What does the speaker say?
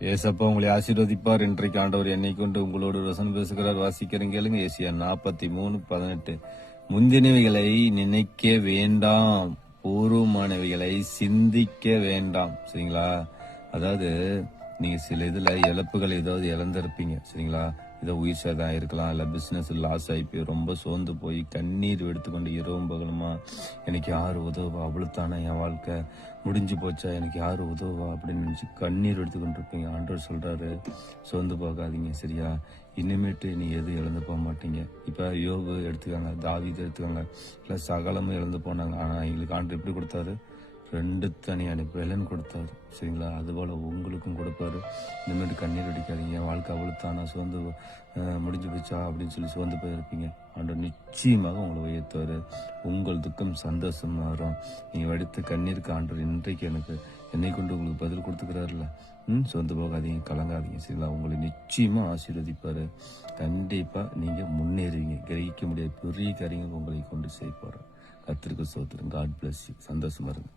ஏசப்பா உங்களை ஆசீர்வதிப்பார். இன்றைக்கு ஆண்டவர் என்னை கொண்டு உங்களோடு வசனம் பேசுகிறார். வாசிக்கிறேன் கேளுங்க. ஏசியா 43:18. முந்தினவைகளை நினைக்க வேண்டாம், பூர்வமானவைகளை சிந்திக்க வேண்டாம். சரிங்களா? அதாவது நீங்க சில இதுல இழப்புகள் ஏதாவது இழந்திருப்பீங்க. சரிங்களா? ஏதோ உயிர் சேதம் இருக்கலாம், இல்ல பிசினஸ் லாஸ் ஆகி போய் ரொம்ப சோர்ந்து போய் கண்ணீர் எடுத்துக்கொண்டு இரவும் பகலுமா எனக்கு யாரு உதவுவா, அவ்வளவுதானே என் வாழ்க்கை முடிஞ்சு போச்சா, எனக்கு யாரு உதவுவா அப்படின்னு நினைச்சு கண்ணீர் எடுத்துக்கொண்டு இருப்பீங்க. ஆண்டவர் சொல்றாரு, சோர்ந்து போகாதீங்க. சரியா? இனிமேட்டு நீ எதுவும் இழந்து போக மாட்டீங்க. இப்ப யோபு எடுத்துக்காங்க, தாவீது எடுத்துக்காங்க, இல்ல சகலமும் இழந்து போனாங்க. ஆனா எங்களுக்கு ஆண்டவர் எப்படி கொடுத்தாரு? 2 தனியான பலன் கொடுத்தாரு. சரிங்களா? அதுபோல உங்களுக்கும் கொடுப்பாரு. இனிமேட்டு கண்ணீர் அடிக்காதீங்க, வாழ்க்கை அவ்வளவுதானா, சோர்ந்து முடிஞ்சு போச்சா அப்படின்னு சொல்லி சோர்ந்து போயிருப்பீங்க. ஆண்டவர் நிச்சயமாக உங்களை உயர்த்துவாரு. உங்கள் துக்கம் சந்தோஷம் மாறும். நீங்க வடித்த கண்ணீருக்கு ஆண்டவர் இன்றைக்கு என்னை கொண்டு உங்களுக்கு பதில் கொடுத்துக்கிறாருல்ல. சோர்ந்து போகாதீங்க, கலங்காதீங்க. சரிங்களா? உங்களை நிச்சயமா ஆசீர்வதிப்பாரு. கண்டிப்பா நீங்க முன்னேறுவீங்க. கிரகிக்க முடியாத பெரிய காரியங்கள் உங்களை கொண்டு செய்ய போறோம். கர்த்தருக்கு ஸ்தோத்திரம். God bless you. சந்தோஷமா இருங்க.